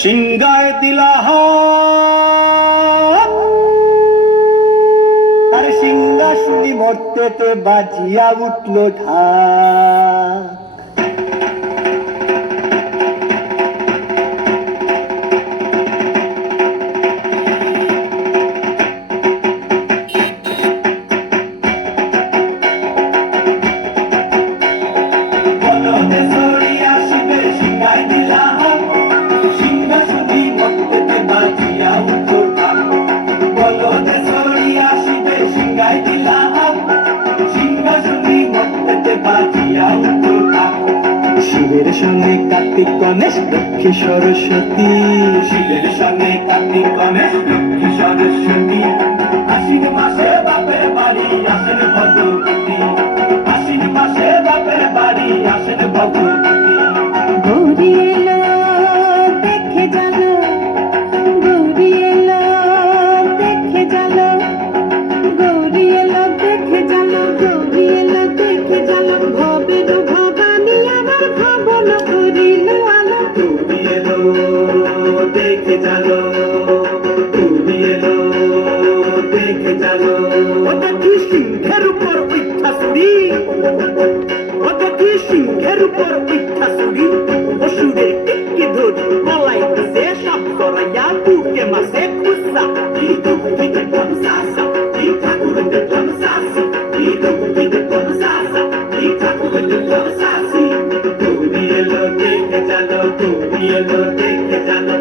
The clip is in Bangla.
সিংগায় দিলা আর সিংহাসনী মর্তেতে বাজিয়া উঠল ঢাক। শিবের সঙ্গে কার্তিক গণেশ লক্ষ্মী সরস্বতী, শিবের সঙ্গে কার্তিক গণেশ লক্ষ্মী সরস্বতী। আশ্বিন মাসে বাপের বাড়ি আসেন ভগবতী, আশ্বিন মাসে বাপের বাড়ি আসেন ভগবতী। গৌরী এলো দেখে জানো, গৌরী এলো দেখে জানো, গৌরী এলো দেখে জানো, গৌরী এলো দেখে জানো। ভবের ভবানী আমার ভবন করিল আলো। গৌরী এলো দেখে জানো, গৌরী এলো দেখে জানো। ওটা কি সিংহের উপর ইচ্ছাসুরি, ওটা কি সিংহের উপর ইচ্ছাসুরি। অসুরে টিকি ধরি গলায় দিছে সাপ করাইয়া বুকে মাসে খুসা। কি দেখলাম সাসা, কি ঠাকুর দেখলাম সাসি, কি দেখলাম সাসা, কি ঠাকুর দেখলাম সাসি। গৌরী এলো দেখে জানো, গৌরী এলো দেখে জানো।